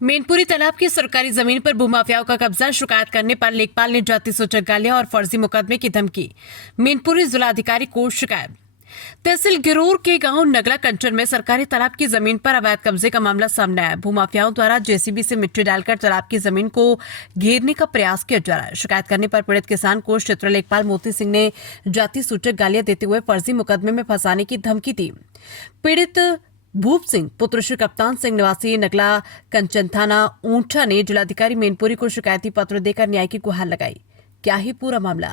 मैनपुरी तालाब की सरकारी जमीन पर भूमाफियाओं का कब्जा, शिकायत करने पर लेखपाल ने जाति सूचक गालियां और फर्जी मुकदमे की धमकी। मैनपुरी जिलाधिकारी को शिकायत। तहसील गिरोर के गांव नगला कंचन में सरकारी तालाब की जमीन पर अवैध कब्जे का मामला सामने आया। भूमाफियाओं द्वारा जेसीबी से मिट्टी डालकर तालाब की जमीन को घेरने का प्रयास किया जा रहा है। शिकायत करने पर पीड़ित किसान को क्षेत्र लेखपाल मोती सिंह ने जाति सूचक गालियां देते हुए फर्जी मुकदमे में फंसाने की धमकी दी। पीड़ित भूप सिंह पुत्र श्री कप्तान सिंह निवासी नगला कंचन थाना ऊंठा ने जिलाधिकारी मैनपुरी को शिकायती पत्र देकर न्याय की गुहार लगाई। क्या ही पूरा मामला।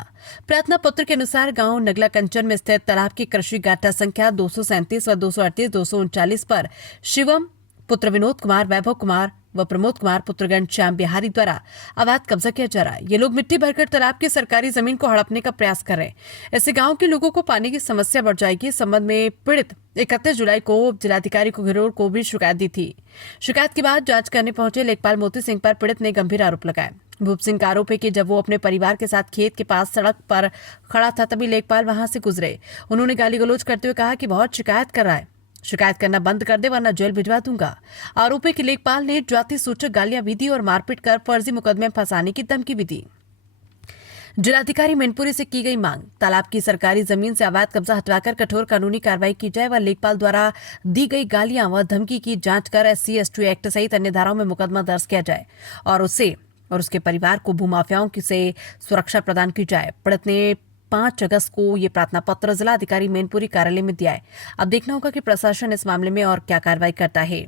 प्रार्थना पत्र के अनुसार गांव नगला कंचन में स्थित तालाब की कृषि गाटा संख्या 237 व 238 239 पर शिवम पुत्र विनोद कुमार, वैभव कुमार व प्रमोद कुमार पुत्रगण श्याम बिहारी द्वारा अवैध कब्जा किया जा रहा है। ये लोग मिट्टी भरकर तालाब की सरकारी जमीन को हड़पने का प्रयास कर रहे हैं। इससे गांव के लोगों को पानी की समस्या बढ़ जाएगी। इस संबंध में पीड़ित 31 जुलाई को जिलाधिकारी को गिरोर को भी शिकायत दी थी। शिकायत के बाद जांच करने पहुंचे लेखपाल मोती सिंह पर पीड़ित ने गंभीर आरोप लगाए। भूप सिंह का आरोप है कि जब वो अपने परिवार के साथ खेत के पास सड़क पर खड़ा था तभी लेखपाल वहां से गुजरे। उन्होंने गाली गलौज करते हुए कहा कि बहुत शिकायत कर रहा है, शिकायत करना बंद कर दे वरना जेल भिजवा दूंगा। आरोपी के लेखपाल ने जाति सूचक गालियां भी दी और मारपीट कर फर्जी मुकदमे में फंसाने की धमकी भी दी। जिलाधिकारी मैनपुरी से की गई मांग, तालाब की सरकारी जमीन से अवैध कब्जा हटवाकर कठोर कानूनी कार्रवाई की जाए व लेखपाल द्वारा दी गई गालियां व धमकी की जांच कर SC/ST एक्ट सहित अन्य धाराओं में मुकदमा दर्ज किया जाए और उसे और उसके परिवार को भूमाफियाओं से सुरक्षा प्रदान की जाए। पीड़ित ने 5 अगस्त को ये प्रार्थना पत्र जिलाधिकारी मैनपुरी कार्यालय में दिया है। अब देखना होगा कि प्रशासन इस मामले में और क्या कार्रवाई करता है।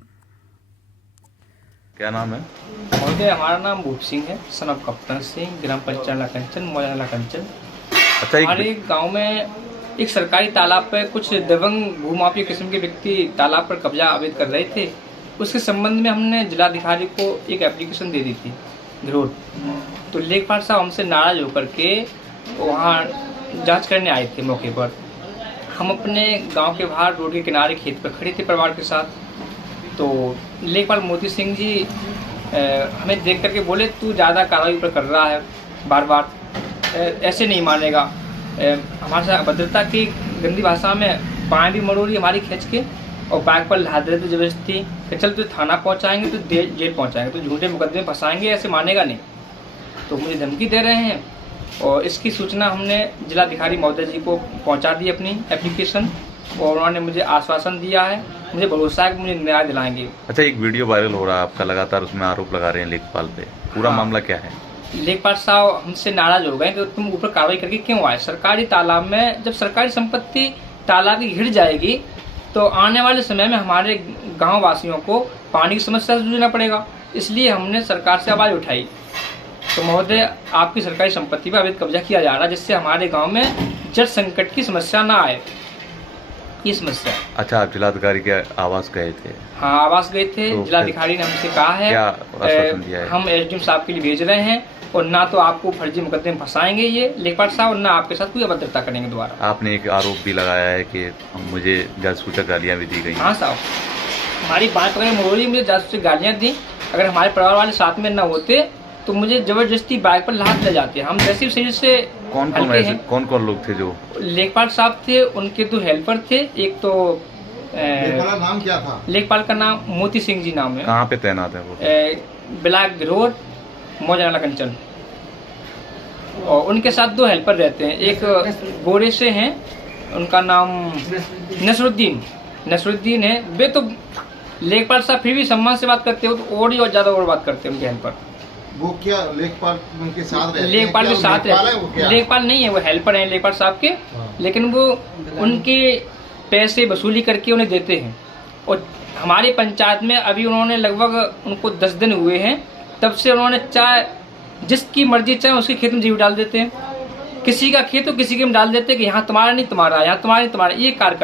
क्या नाम है? महोदय, हमारा नाम भूप सिंह है, सन ऑफ कप्तान सिंह, ग्राम पंचायत कंचन, मोजा कंचन। अच्छा, हमारे गांव में एक सरकारी तालाब पर कुछ दबंग भूमाफिया किस्म के व्यक्ति तालाब पर कब्जा अवैध कर रहे थे। उसके संबंध में हमने जिलाधिकारी को एक एप्लीकेशन दे दी थी गिरोर। तो लेखपाल साहब हमसे नाराज होकर के वहाँ जांच करने आए थे। मौके पर हम अपने गांव के बाहर रोड के किनारे खेत पर खड़े थे परिवार के साथ। तो लेखपाल मोती सिंह जी हमें देख करके बोले, तू ज़्यादा कार्रवाई पर कर रहा है, बार बार ऐसे नहीं मानेगा। हमारे साथ अभद्रता की गंदी भाषा में पाएँ भी मरोड़ी हमारी खींच के और बैग पर लाद रहे थे जबरदस्ती कि चल तू थाना पहुंचाएंगे, तो जेल पहुंचाएंगे, तो झूठे मुकदमे फंसाएंगे, ऐसे मानेगा नहीं। तो मुझे धमकी दे रहे हैं और इसकी सूचना हमने जिलाधिकारी महोदय जी को पहुंचा दी अपनी एप्लीकेशन, और उन्होंने मुझे आश्वासन दिया है, मुझे भरोसा है कि मुझे न्याय दिलाएंगे। अच्छा, एक वीडियो वायरल हो रहा है आपका, लगातार उसमें आरोप लगा रहे हैं लेखपाल पे, पूरा मामला क्या है? लेखपाल साहब हमसे नाराज हो गए कि तुम ऊपर कार्रवाई करके क्यों आए। सरकारी तालाब में जब सरकारी संपत्ति तालाब की घिर जाएगी तो आने वाले समय में हमारे गांव वासियों को पानी की समस्या से जूझना पड़ेगा। इसलिए हमने सरकार से आवाज़ उठाई। तो महोदय, आपकी सरकारी संपत्ति पर अवैध कब्जा किया जा रहा है, जिससे हमारे गांव में जल संकट की समस्या ना आए, ये समस्या। अच्छा, आप जिलाधिकारी के आवास गए थे? हाँ, आवास गए थे। तो जिलाधिकारी ने हमसे कहा है, क्या आश्वासन दिया है? हम SDM साहब के लिए भेज रहे हैं और ना तो आपको फर्जी मुकदमे में फंसाएंगे ये लेखपाल साहब, और ना आपके साथ कोई अभद्रता करेंगे दोबारा। आपने एक आरोप भी लगाया है कि मुझे जासूसूचक गालियां भी दी गई। हाँ साहब, हमारी बात पकड़ मोड़ी, मुझे जासूसूचक गालियाँ दी। अगर हमारे परिवार वाले साथ में न होते तो मुझे जबरदस्ती बाइक पर लाद ले जाते। हम जैसे शरीर से कौन कौन लोग थे जो? लेखपाल साहब थे, उनके 2 हेल्पर थे। एक तो लेखपाल नाम क्या था? लेखपाल का नाम मोती सिंह जी नाम है। कहाँ पे तैनात है वो? ब्लैक गिरोर, मोजा कंचन। और उनके साथ 2 हेल्पर रहते हैं। एक गोरे से हैं, उनका नाम नसरुद्दीन है। वे तो लेखपाल साहब फिर भी सम्मान से बात करते हो, तो और ज़्यादा और बात करते हैं उनके हेल्पर। वो क्या लेखपाल उनके साथ रहते हैं? लेखपाल के साथ रहते हैं। लेखपाल नहीं है, वो हेल्पर हैं लेखपाल साहब के। लेकिन वो उनके पैसे वसूली करके उन्हें देते हैं। और हमारी पंचायत में अभी उन्होंने लगभग उनको 10 दिन हुए हैं, तब से उन्होंने चाहे जिसकी मर्जी चाहे उसके खेत में जीव डाल देते हैं। किसी का खेत तो किसी के में डाल देते हैं कि यहाँ तुम्हारा नहीं तुम्हारा, यहाँ तुम्हारा नहीं तुम्हारा, ये कार्य